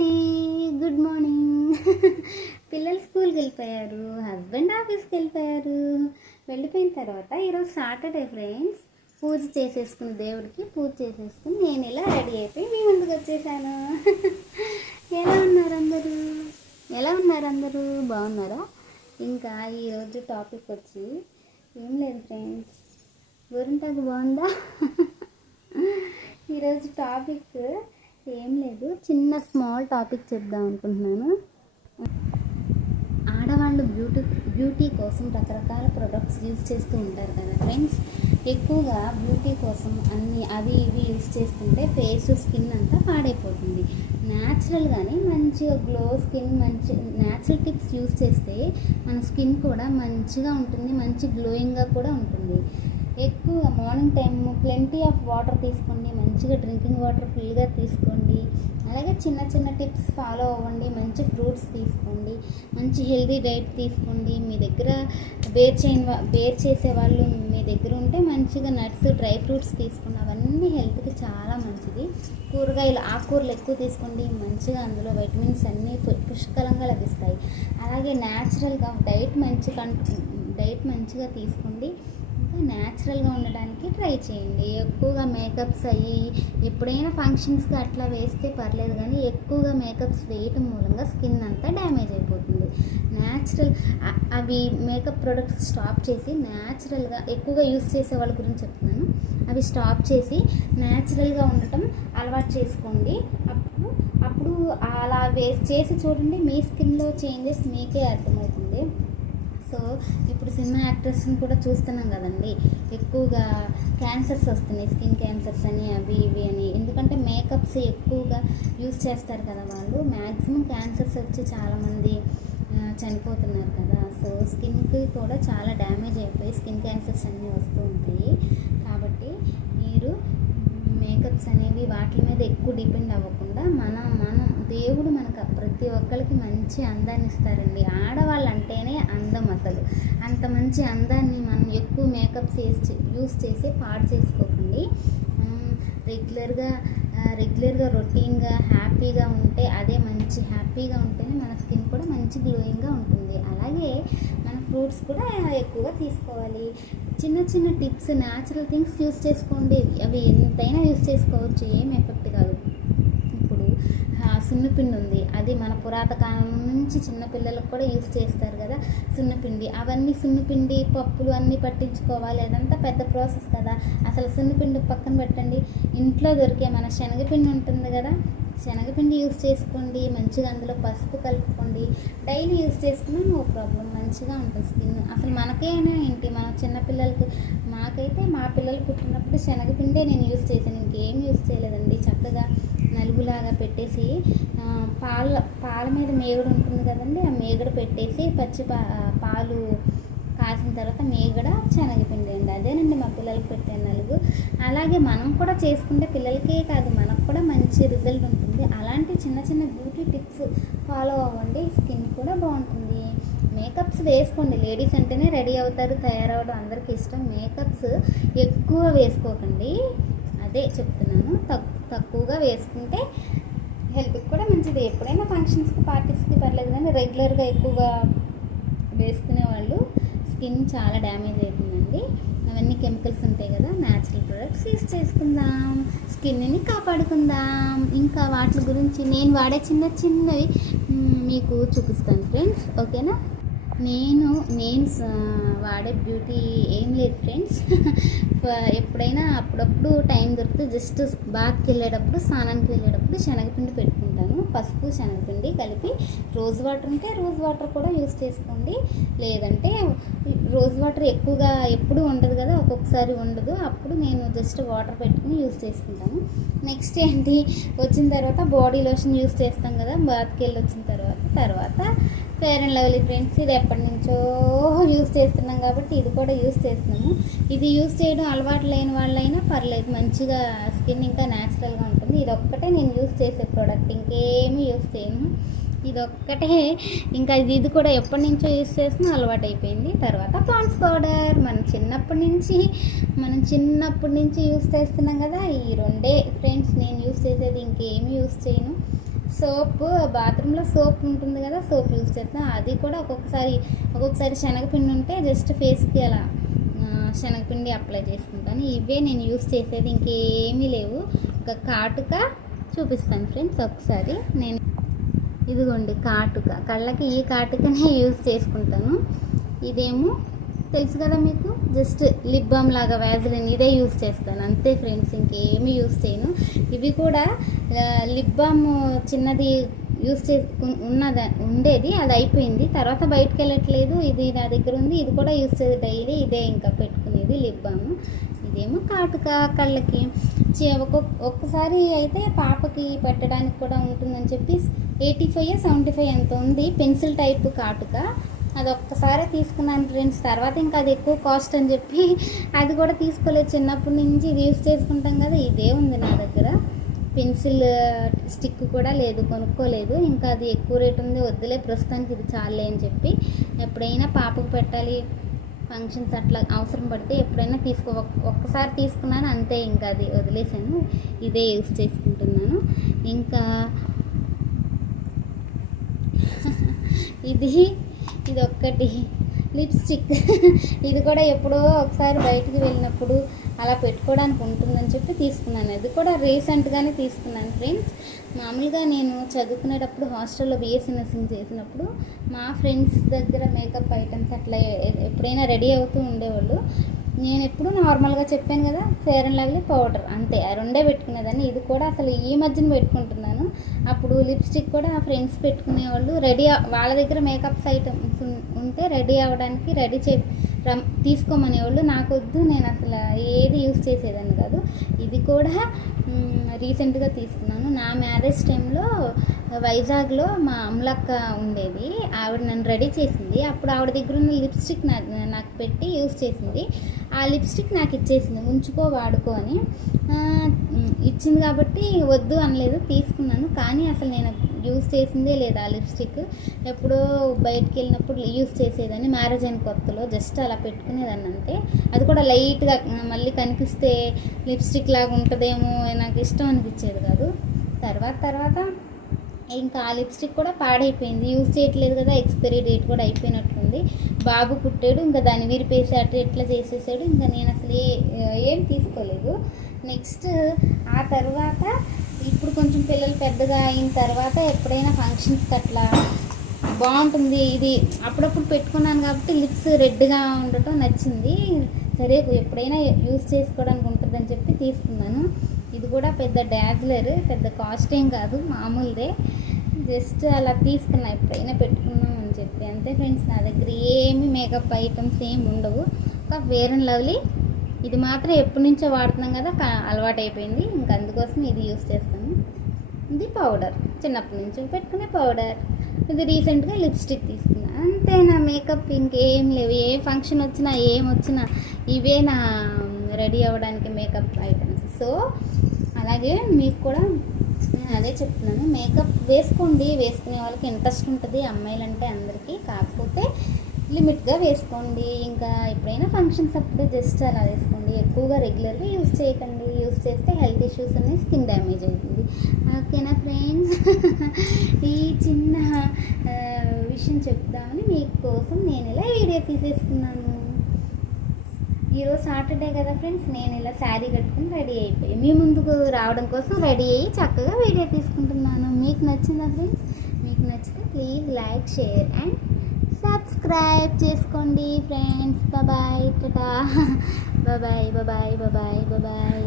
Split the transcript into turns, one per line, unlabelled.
అండి. Good morning పిల్లలు స్కూల్కి వెళ్ళిపోయారు హస్బెండ్ ఆఫీస్కి వెళ్ళిపోయారు. వెళ్ళిపోయిన తర్వాత ఈరోజు సాటర్డే ఫ్రెండ్స్. పూజ చేసేసుకుని దేవుడికి పూజ చేసేసుకుని నేను ఇలా రెడీ అయిపోయి మీ ముందుకు వచ్చేసాను. ఎలా ఉన్నారు అందరూ? ఎలా ఉన్నారు అందరూ? బాగున్నారా? ఇంకా ఈరోజు టాపిక్ వచ్చి ఏం లేదు ఫ్రెండ్స్. గోరింటాకు బాగుందా? ఈరోజు టాపిక్ ఏం లేదు. చిన్న స్మాల్ టాపిక్ చెప్దాం అనుకుంటున్నాను. ఆడవాళ్ళు బ్యూటీ బ్యూటీ కోసం రకరకాల ప్రొడక్ట్స్ యూజ్ చేస్తూ ఉంటారు కదా ఫ్రెండ్స్. ఎక్కువగా బ్యూటీ కోసం అన్ని అవి ఇవి యూజ్ చేస్తుంటే ఫేస్ స్కిన్ అంతా పాడైపోతుంది. న్యాచురల్గానే మంచిగా గ్లో స్కిన్ మంచి న్యాచురల్ టిప్స్ యూజ్ చేస్తే మన స్కిన్ కూడా మంచిగా ఉంటుంది మంచి గ్లోయింగ్గా కూడా ఉంటుంది. ఎక్కువ morning time plenty of water తీసుకోండి మంచిగా డ్రింకింగ్ వాటర్ ఫుల్గా తీసుకోండి. అలాగే చిన్న చిన్న టిప్స్ ఫాలో అవ్వండి మంచి ఫ్రూట్స్ తీసుకోండి మంచి హెల్దీ డైట్ తీసుకోండి. మీ దగ్గర బేర్ చేయని బేర్ చేసే వాళ్ళు మీ దగ్గర ఉంటే మంచిగా నట్స్ డ్రై ఫ్రూట్స్ తీసుకోండి అవన్నీ హెల్త్కి చాలా మంచిది. కూరగాయలు ఆకుకూరలు ఎక్కువ తీసుకోండి మంచిగా అందులో వైటమిన్స్ అన్నీ పుష్కలంగా లభిస్తాయి. అలాగే న్యాచురల్గా డైట్ మంచి కం డైట్ మంచిగా తీసుకోండి. న్యాచురల్గా ఉండడానికి ట్రై చేయండి. ఎక్కువగా మేకప్స్ అయ్యి ఎప్పుడైనా ఫంక్షన్స్కి అట్లా వేస్తే పర్లేదు కానీ ఎక్కువగా మేకప్స్ వేయటం మూలంగా స్కిన్ అంతా డ్యామేజ్ అయిపోతుంది. న్యాచురల్ అవి మేకప్ ప్రొడక్ట్స్ స్టాప్ చేసి న్యాచురల్గా ఎక్కువగా యూస్ చేసే వాళ్ళ గురించి చెప్తున్నాను. అవి స్టాప్ చేసి న్యాచురల్గా ఉండటం అలవాటు చేసుకోండి. అప్పుడు అప్పుడు అలా వేసి చేసి చూడండి మీ స్కిన్లో చేంజెస్ మీకే అర్థమవుతుంది. సో ఇప్పుడు సినిమా యాక్టర్స్ని కూడా చూస్తున్నాం కదండి. ఎక్కువగా క్యాన్సర్స్ వస్తున్నాయి. స్కిన్ క్యాన్సర్స్ అని అవి ఇవి అని. ఎందుకంటే మేకప్స్ ఎక్కువగా యూస్ చేస్తారు కదా వాళ్ళు. మ్యాక్సిమం క్యాన్సర్స్ వచ్చి చాలామంది చనిపోతున్నారు కదా. సో స్కిన్కి కూడా చాలా డ్యామేజ్ అయిపోయి స్కిన్ క్యాన్సర్స్ అన్నీ వస్తూ ఉంటాయి. కాబట్టి మీరు మేకప్స్ అనేవి వాటి మీద ఎక్కువ డిపెండ్ అవ్వకుండా మన మనం దేవుడు మనకు ప్రతి ఒక్కరికి మంచి అందాన్ని ఇస్తారండి. ఆడవాళ్ళు అంటేనే అందం అసలు. అంత మంచి అందాన్ని మనం ఎక్కువ మేకప్స్ చేసి యూస్ చేసి పాడు చేసుకోకండి. రెగ్యులర్గా రెగ్యులర్గా రొటీన్గా హ్యాపీగా ఉంటే అదే మంచి హ్యాపీగా ఉంటేనే మన స్కిన్ కూడా మంచి గ్లోయింగ్గా ఉంటుంది. అలాగే మన ఫ్రూట్స్ కూడా ఎక్కువగా తీసుకోవాలి. చిన్న చిన్న టిప్స్ న్యాచురల్ థింగ్స్ యూస్ చేసుకోండి. అవి ఎంతైనా యూస్ చేసుకోవచ్చు. ఏం ఎఫెక్ట్ కాదు. సున్నపిండి ఉంది అది మన పురాతకాలం నుంచి చిన్నపిల్లలకు కూడా యూస్ చేస్తారు కదా సున్నపిండి. అవన్నీ సున్నపిండి పప్పులు అన్నీ పట్టించుకోవాలి. అదంతా పెద్ద ప్రాసెస్ కదా. అసలు సున్నపిండి పక్కన పెట్టండి. ఇంట్లో దొరికే మన శనగపిండి ఉంటుంది కదా శనగపిండి యూస్ చేసుకోండి. మంచిగా అందులో పసుపు కలుపుకోండి. డైలీ యూస్ చేసుకున్నా నో ప్రాబ్లం. మంచిగా ఉంటుంది స్కిన్. అసలు మనకేనా ఏంటి? మన చిన్నపిల్లలకి మాకైతే మా పిల్లలు పుట్టినప్పుడు శనగపిండే నేను యూస్ చేశాను. ఇంకేం యూస్ చేయలేదు చక్కగా నలుగులాగా పెట్టేసి పాల పాల మీద మేగడ ఉంటుంది కదండి ఆ మేగడ పెట్టేసి పచ్చి పా పాలు కాసిన తర్వాత మేగడ శనగపిండి అండి. అదేనండి మా పిల్లలకి పెట్టే నలుగు. అలాగే మనం కూడా చేసుకుంటే పిల్లలకే కాదు మనకు కూడా మంచి రిజల్ట్ ఉంటుంది. అలాంటి చిన్న చిన్న బ్యూటీ టిప్స్ ఫాలో అవ్వండి స్కిన్ కూడా బాగుంటుంది. మేకప్స్ వేసుకోండి. లేడీస్ అంటేనే రెడీ అవుతారు తయారవడం అందరికీ ఇష్టం. మేకప్స్ ఎక్కువ వేసుకోకండి. అదే చెప్తున్నాను. తక్కు తక్కువగా వేసుకుంటే హెల్త్కి కూడా మంచిది. ఎప్పుడైనా ఫంక్షన్స్కి పార్టీస్కి పర్లేదు కానీ రెగ్యులర్గా ఎక్కువగా వేసుకునే వాళ్ళు స్కిన్ చాలా డ్యామేజ్ అవుతుందండి అవన్నీ కెమికల్స్ ఉంటాయి కదా న్యాచురల్ ప్రొడక్ట్స్ యూస్ చేసుకుందాం. స్కిన్ని కాపాడుకుందాం. ఇంకా వాటి గురించి నేను వాడే చిన్న చిన్నవి మీకు చూపిస్తాను ఫ్రెండ్స్. ఓకేనా? నేను నేను వాడే బ్యూటీ ఏం లేదు ఫ్రెండ్స్. ఎప్పుడైనా అప్పుడప్పుడు టైం దొరికితే జస్ట్ బాత్కి వెళ్ళేటప్పుడు స్నానానికి వెళ్ళేటప్పుడు శనగపిండి పెట్టుకుంటాను. పసుపు శనగపిండి కలిపి రోజ్ వాటర్ ఉంటే రోజ్ వాటర్ కూడా యూస్ చేసుకోండి. లేదంటే రోజ్ వాటర్ ఎక్కువగా ఎప్పుడు ఉండదు కదా ఒక్కొక్కసారి ఉండదు. అప్పుడు నేను జస్ట్ వాటర్ పెట్టుకుని యూస్ చేసుకుంటాను. నెక్స్ట్ ఏంటి? వచ్చిన తర్వాత బాడీ లోషన్ యూస్ చేస్తాం కదా బాత్కి వెళ్ళి వచ్చిన తర్వాత తర్వాత ఫేర్ అండ్ లవ్లీ ఫ్రెండ్స్ ఇది ఎప్పటి నుంచో యూస్ చేస్తున్నాం కాబట్టి ఇది కూడా యూస్ చేస్తున్నాము. ఇది యూస్ చేయడం అలవాటు లేని వాళ్ళైనా పర్లేదు మంచిగా స్కిన్ ఇంకా న్యాచురల్గా ఉంటుంది. ఇది ఒక్కటే నేను యూస్ చేసే ప్రోడక్ట్ ఇంకేమీ యూస్ చేయను. ఇది ఒక్కటే ఇంకా ఇది ఇది కూడా ఎప్పటి నుంచో యూస్ చేస్తున్నా అలవాటు అయిపోయింది. తర్వాత పాన్స్ పౌడర్ మనం చిన్నప్పటి నుంచి మనం చిన్నప్పటి నుంచి యూస్ చేస్తున్నాం కదా ఈ రెండే ఫ్రెండ్స్ నేను యూస్ చేసేది ఇంకేమి యూస్ చేయను. సోప్ బాత్రూంలో సోప్ ఉంటుంది కదా సోప్ యూస్ చేస్తాను అది కూడా ఒక్కొక్కసారి ఒక్కొక్కసారి శనగపిండి ఉంటే జస్ట్ ఫేస్కి అలా శనగపిండి అప్లై చేసుకుంటాను. ఇవే నేను యూస్ చేసేది ఇంకేమీ లేవు. ఒక కాటుక చూపిస్తాను ఫ్రెండ్స్ ఒకసారి నేను ఇదిగోండి కాటుక. కళ్ళకి ఈ కాటుకనే యూస్ చేసుకుంటాను. ఇదేమో తెలుసు కదా మీకు? జస్ట్ లిప్ బామ్ లాగా వ్యాజిలిన్ ఇదే యూస్ చేస్తాను. అంతే ఫ్రెండ్స్ ఇంకేమీ యూస్ చేయను. ఇవి కూడా లిప్ బామ్ చిన్నది యూస్ చేసుకు ఉన్నద ఉండేది అది అయిపోయింది. తర్వాత బయటకు వెళ్ళట్లేదు ఇది నా దగ్గర ఉంది ఇది కూడా యూస్ చేసి డైలీ ఇదే ఇంకా పెట్టుకునేది లిప్ బామ్. ఇదేమో కాటుక కళ్ళకి. చి- ఒక్కొక్క ఒక్కసారి అయితే పాపకి పెట్టడానికి కూడా ఉంటుందని చెప్పి ఎయిటీ ఫైవ్ సెవెంటీ ఫైవ్ ఎంత ఉంది పెన్సిల్ టైప్ కాటుక. అది ఒక్కసారే తీసుకున్నాను ఫ్రెండ్స్. తర్వాత ఇంకా అది ఎక్కువ కాస్ట్ అని చెప్పి అది కూడా తీసుకోలేదు. చిన్నప్పటి నుంచి ఇది యూస్ చేసుకుంటాం కదా ఇదే ఉంది నా దగ్గర. పెన్సిల్ స్టిక్ కూడా లేదు కొనుక్కోలేదు. ఇంకా అది ఎక్కువ రేట్ ఉంది వద్దులే ప్రస్తుతానికి ఇది చాలే అని చెప్పి ఎప్పుడైనా పాపకు పెట్టాలి ఫంక్షన్స్ అట్లా అవసరం పడితే ఎప్పుడైనా తీసుకో ఒక్కసారి తీసుకున్నాను అంతే ఇంకా అది వదిలేసాను. ఇదే యూస్ చేసుకుంటున్నాను. ఇంకా ఇది ఇది ఒక్కటి లిప్స్టిక్. ఇది కూడా ఎప్పుడో ఒకసారి బయటికి వెళ్ళినప్పుడు అలా పెట్టుకోవడానికి ఉంటుందని చెప్పి తీసుకున్నాను. ఇది కూడా రీసెంట్గానే తీసుకున్నాను ఫ్రెండ్స్ మామూలుగా నేను చదువుకునేటప్పుడు హాస్టల్లో బిఎస్సీ నర్సింగ్ చేసినప్పుడు మా ఫ్రెండ్స్ దగ్గర మేకప్ ఐటమ్స్ అట్లా ఎప్పుడైనా రెడీ అవుతూ ఉండేవాళ్ళు. నేను ఎప్పుడు నార్మల్గా చెప్పాను కదా ఫేర్ అండ్ లవ్లీ పౌడర్ అంతే ఆ రెండే పెట్టుకునేదాన్ని. ఇది కూడా అసలు ఈ మధ్యన పెట్టుకుంటున్నాను. అప్పుడు లిప్స్టిక్ కూడా ఆ ఫ్రెండ్స్ పెట్టుకునేవాళ్ళు రెడీ వాళ్ళ దగ్గర మేకప్స్ ఐటమ్స్ అంటే రెడీ అవ్వడానికి రెడీ చే రమ్ తీసుకోమనేవాళ్ళు. నాకు వద్దు నేను అసలు ఏది యూస్ చేసేదాన్ని కాదు. ఇది కూడా రీసెంట్గా తీసుకున్నాను. నా మ్యారేజ్ టైంలో వైజాగ్లో మా అమ్లక్క ఉండేది. ఆవిడ నన్ను రెడీ చేసింది. అప్పుడు ఆవిడ దగ్గర ఉన్న లిప్స్టిక్ నా నాకు పెట్టి యూస్ చేసింది. ఆ లిప్స్టిక్ నాకు ఇచ్చేసింది. ఉంచుకో వాడుకో అని. ఇచ్చింది కాబట్టి వద్దు అనలేదు తీసుకున్నాను. కానీ అసలు నేను యూస్ చేసిందే లేదా లిప్స్టిక్ ఎప్పుడో బయటికి వెళ్ళినప్పుడు యూజ్ చేసేదాన్ని. మ్యారేజ్ అయిన కొత్తలో జస్ట్ అలా పెట్టుకునేదాన్ని అంతే. అది కూడా లైట్గా మళ్ళీ కనిపిస్తే లిప్స్టిక్ లాగా ఉంటుందేమో నాకు ఇష్టం అనిపించేది కాదు. తర్వాత తర్వాత ఇంకా ఆ లిప్స్టిక్ కూడా పాడైపోయింది. యూజ్ చేయట్లేదు కదా ఎక్స్పైరీ డేట్ కూడా అయిపోయినట్టుంది. బాబు పుట్టాడు ఇంకా దాన్ని విరిపేసి అటు ఇట్లా చేసేసాడు. ఇంకా నేను అసలు ఏ ఏం తీసుకోలేదు. నెక్స్ట్ ఆ తర్వాత ఇప్పుడు కొంచెం పిల్లలు పెద్దగా అయిన తర్వాత ఎప్పుడైనా ఫంక్షన్స్కి అట్లా బాగుంటుంది. ఇది అప్పుడప్పుడు పెట్టుకున్నాను కాబట్టి లిప్స్ రెడ్గా ఉండటం నచ్చింది. సరే ఎప్పుడైనా యూజ్ చేసుకోవడానికి ఉంటుందని చెప్పి తీసుకున్నాను. ఇది కూడా పెద్ద డాజ్లర్ పెద్ద కాస్ట్ ఏం కాదు మామూలుదే. జస్ట్ అలా తీసుకున్నా ఎప్పుడైనా పెట్టుకున్నాం అని చెప్పి. అంతే ఫ్రెండ్స్ నా దగ్గర ఏమి మేకప్ ఐటమ్స్ ఏమి ఉండవు. ఒక వేర్ అండ్ లవ్లీ ఇది మాత్రం ఎప్పటి నుంచో వాడుతున్నాం కదా అలవాటైపోయింది. అలవాటు అయిపోయింది ఇంకా అందుకోసం ఇది యూస్ చేస్తాను ఇది పౌడర్. చిన్నప్పటి నుంచి పెట్టుకునే పౌడర్. ఇది రీసెంట్గా లిప్స్టిక్ తీసుకున్నా. అంతే నా మేకప్? ఇంకేం లేవు. ఏ ఫంక్షన్ వచ్చినా ఏం వచ్చినా ఇవే నా రెడీ అవ్వడానికి మేకప్ ఐటమ్స్. సో అలాగే మీకు కూడా నేను అదే చెప్తున్నాను. మేకప్ వేసుకోండి. వేసుకునే వాళ్ళకి ఇంట్రెస్ట్ ఉంటుంది. అమ్మాయిలంటే అందరికీ. కాకపోతే లిమిట్గా వేసుకోండి. ఇంకా ఎప్పుడైనా ఫంక్షన్స్ అప్పుడు జస్ట్ అలా వేసుకోండి. ఎక్కువగా రెగ్యులర్గా యూస్ చేయకండి. యూస్ చేస్తే హెల్త్ ఇష్యూస్ అనేది స్కిన్ డ్యామేజ్ అవుతుంది. ఓకేనా ఫ్రెండ్స్? ఈ చిన్న విషయం చెప్దామని మీకోసం నేను ఇలా వీడియో తీసేసుకున్నాను ఈరోజు సాటర్డే కదా ఫ్రెండ్స్? నేను ఇలా శారీ కట్టుకుని రెడీ అయిపోయి మీ ముందుకు రావడం కోసం రెడీ అయ్యి చక్కగా వీడియో తీసుకుంటున్నాను. మీకు నచ్చిందా ఫ్రెండ్స్? మీకు నచ్చితే please like share and subscribe చేసుకోండి friends bye tata bye bye bye bye bye